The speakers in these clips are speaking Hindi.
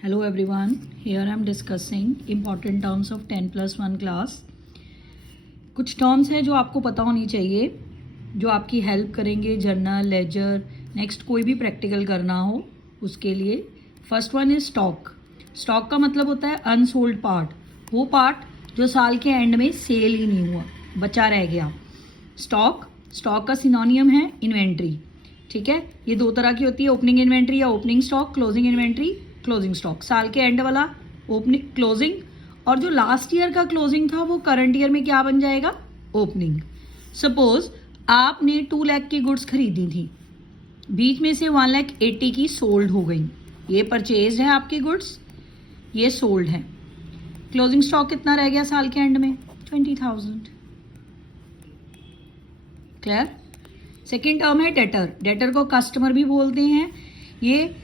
Hello everyone, here I am discussing important terms of 10+1 class. कुछ टर्म्स हैं जो आपको पता होनी चाहिए, जो आपकी हेल्प करेंगे जर्नल, लेजर, नेक्स्ट कोई भी प्रैक्टिकल करना हो उसके लिए. First one is stock. Stock का मतलब होता है अनसोल्ड पार्ट, वो पार्ट जो साल के एंड में सेल ही नहीं हुआ, बचा रह गया. स्टॉक का सिनोनियम है इन्वेंट्री. ठीक है, ये दो तरह की होती है, ओपनिंग इन्वेंट्री या opening stock, closing inventory, closing stock. साल के एंड वाला ओपनिंग क्लोजिंग, और जो लास्ट ईयर का क्लोजिंग था वो करंट ईयर में क्या बन जाएगा, ओपनिंग. सपोज आपने 2 लाख की गुड्स खरीदी थी, बीच में से 1,80,000 की सोल्ड हो गई. ये परचेज है आपकी गुड्स, ये सोल्ड है. क्लोजिंग स्टॉक कितना रह गया साल के एंड में, 20,000. क्लियर. सेकेंड टर्म है डेटर. डेटर को कस्टमर भी बोलते हैं. ये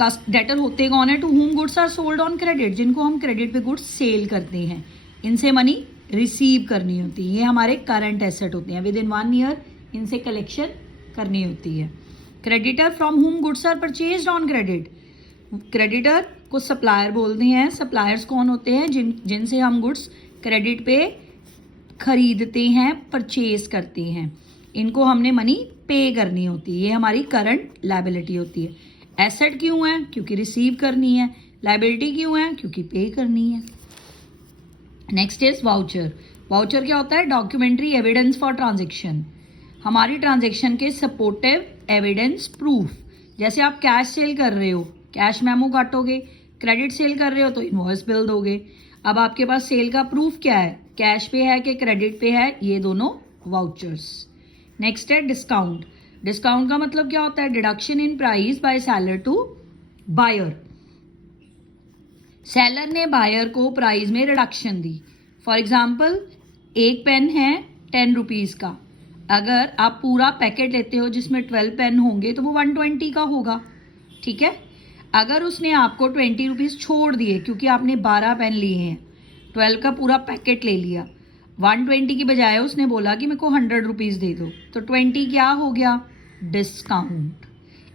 डेटर होते कौन है, to whom goods are sold on credit, जिनको हम क्रेडिट पे गुड्स सेल करते हैं, इनसे मनी रिसीव करनी होती है. ये हमारे करंट एसेट होते हैं, विद इन 1 ईयर इनसे कलेक्शन करनी होती है. Creditor from whom goods are purchased on credit. Creditor को सप्लायर बोलते हैं. सप्लायर्स कौन होते हैं, जिनसे हम गुड्स क्रेडिट पे खरीदते हैं, परचेज करते हैं, इनको हमने मनी पे करनी होती है. ये हमारी करंट लायबिलिटी होती है. एसेट क्यों है, क्योंकि रिसीव करनी है. लायबिलिटी क्यों है, क्योंकि पे करनी है. Next is voucher. वाउचर क्या होता है, डॉक्यूमेंट्री एविडेंस फॉर ट्रांजेक्शन. हमारी ट्रांजेक्शन के सपोर्टिव एविडेंस प्रूफ. जैसे आप कैश सेल कर रहे हो, कैश मेमो काटोगे. क्रेडिट सेल कर रहे हो तो इनवॉइस बिल दोगे. अब आपके पास सेल का प्रूफ क्या है, कैश पे है कि क्रेडिट पे है, ये दोनों वाउचर्स. नेक्स्ट है डिस्काउंट. डिस्काउंट का मतलब क्या होता है, deduction in price by seller to buyer. Seller ने बायर को प्राइस में रिडक्शन दी. फॉर एग्जाम्पल, एक पेन है 10 रुपीज का. अगर आप पूरा पैकेट लेते हो जिसमें 12 पेन होंगे तो वो 120 का होगा. ठीक है. अगर उसने आपको 20 रुपीज छोड़ दिए क्योंकि आपने 12 पेन लिए हैं, 12 का पूरा पैकेट ले लिया, 120 की बजाय उसने बोला कि मेरे को 100 रुपीज दे दो, तो 20 क्या हो गया, डिस्काउंट.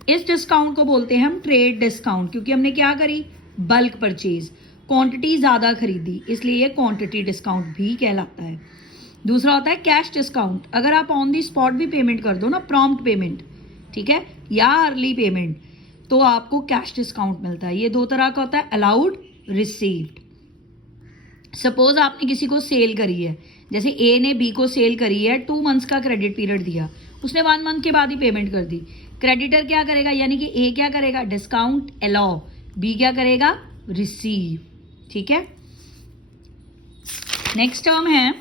इस डिस्काउंट को बोलते हैं हम ट्रेड डिस्काउंट, क्योंकि हमने क्या करी, बल्क परचेज, क्वांटिटी ज्यादा खरीदी, इसलिए ये क्वांटिटी डिस्काउंट भी कहलाता है. दूसरा होता है कैश डिस्काउंट. अगर आप ऑन दी स्पॉट भी पेमेंट कर दो ना, प्रॉम्प्ट पेमेंट, ठीक है, या अर्ली पेमेंट, तो आपको कैश डिस्काउंट मिलता है. ये दो तरह का होता है, अलाउड, रिसीव्ड. सपोज आपने किसी को सेल करी है, जैसे ए ने बी को सेल करी है, 2 मंथ्स का क्रेडिट पीरियड दिया, उसने 1 मंथ के बाद ही पेमेंट कर दी. क्रेडिटर क्या करेगा, यानी कि ए क्या करेगा, डिस्काउंट अलाउ, बी क्या करेगा, रिसीव. ठीक है. नेक्स्ट टर्म है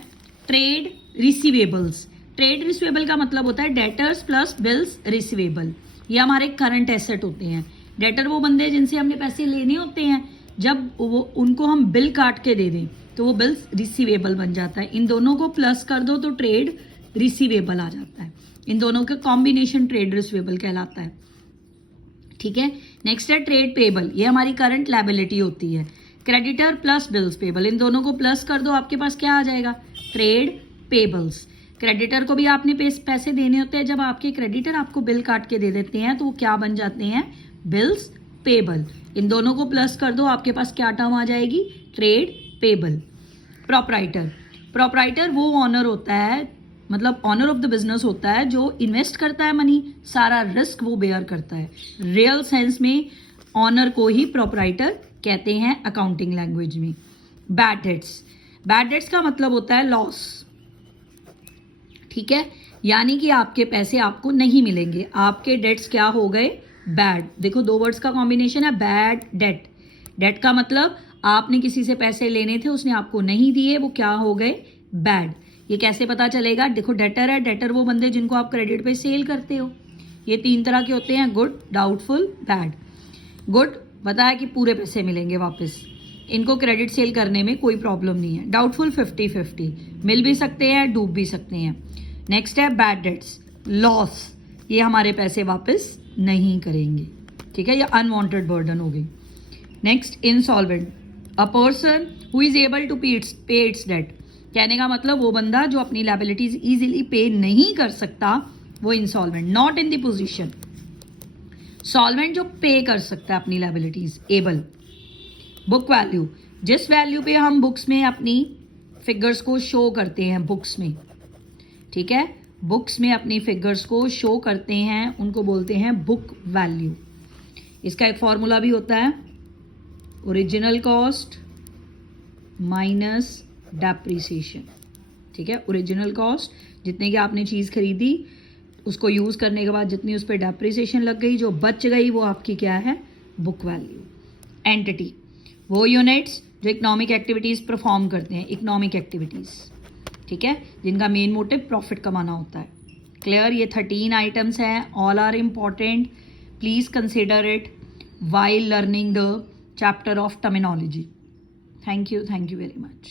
ट्रेड रिसीवेबल्स. ट्रेड रिसीवेबल का मतलब होता है डेटर्स प्लस बिल्स रिसीवेबल. ये हमारे करंट एसेट होते हैं. डेटर वो बंदे जिनसे हमने पैसे लेने होते हैं, जब वो उनको हम बिल काट के दे दें तो वो बिल्स रिसीवेबल बन जाता है. इन दोनों को प्लस कर दो तो ट्रेड रिसीवेबल आ जाता है. इन दोनों का कॉम्बिनेशन ट्रेड रिसीवेबल कहलाता है. ठीक है. नेक्स्ट है ट्रेड पेबल. ये हमारी करंट लायबिलिटी होती है. क्रेडिटर प्लस बिल्स पेबल, इन दोनों को प्लस कर दो, आपके पास क्या आ जाएगा, ट्रेड पेबल्स. क्रेडिटर को भी आपने पैसे देने होते हैं, जब आपके क्रेडिटर आपको बिल काट के दे देते हैं तो वो क्या बन जाते हैं, बिल्स पेबल. इन दोनों को प्लस कर दो, आपके पास क्या टर्म आ जाएगी, ट्रेड पेबल. प्रोप्राइटर. प्रोप्राइटर वो ऑनर होता है, मतलब ऑनर ऑफ द बिजनेस होता है, जो इन्वेस्ट करता है मनी, सारा रिस्क वो बेयर करता है. रियल सेंस में ऑनर को ही प्रोप्राइटर कहते हैं अकाउंटिंग लैंग्वेज में. Bad debts. बैड डेट्स का मतलब होता है लॉस. ठीक है, यानी कि आपके पैसे आपको नहीं मिलेंगे, आपके डेट्स क्या हो गए, बैड. देखो 2 वर्ड्स का कॉम्बिनेशन है, बैड डेट. डेट का मतलब आपने किसी से पैसे लेने थे, उसने आपको नहीं दिए, वो क्या हो गए, बैड. ये कैसे पता चलेगा, देखो डेटर है, डेटर वो बंदे जिनको आप क्रेडिट पे सेल करते हो. ये 3 तरह के होते हैं, गुड, डाउटफुल, बैड. गुड पता है कि पूरे पैसे मिलेंगे वापस, इनको क्रेडिट सेल करने में कोई प्रॉब्लम नहीं है. डाउटफुल 50-50, मिल भी सकते हैं, डूब भी सकते हैं. नेक्स्ट है बैड डेट्स, लॉस. ये हमारे पैसे वापस नहीं करेंगे. ठीक है, ये अनवांटेड बर्डन हो गई. Next insolvent. A person who is able to pay its debt. कहने का मतलब वो बंदा जो अपनी लायबिलिटीज इजीली पे नहीं कर सकता, वो insolvent. Not in the position. Solvent जो पे कर सकता है अपनी लायबिलिटीज, एबल. बुक वैल्यू, जिस वैल्यू पे हम बुक्स में अपनी फिगर्स को शो करते हैं, बुक्स में, ठीक है, बुक्स में अपनी फिगर्स को शो करते हैं, उनको बोलते हैं बुक वैल्यू। इसका एक फॉर्मूला भी होता है, ओरिजिनल कॉस्ट माइनस डेप्रिसिएशन। ठीक है, ओरिजिनल कॉस्ट जितने की आपने चीज़ खरीदी, उसको यूज़ करने के बाद जितनी उस पर डेप्रिसिएशन लग गई, जो बच गई वो आपकी क्या है, बुक वैल्यू। एंटिटी, वो यूनिट्स जो इकोनॉमिक एक्टिविटीज़ परफॉर्म करते हैं, इकोनॉमिक एक्टिविटीज़, ठीक है, जिनका मेन मोटिव प्रॉफिट कमाना होता है। क्लियर, ये 13 आइटम्स हैं, all are important, please consider it while learning the chapter of terminology. Thank you very much.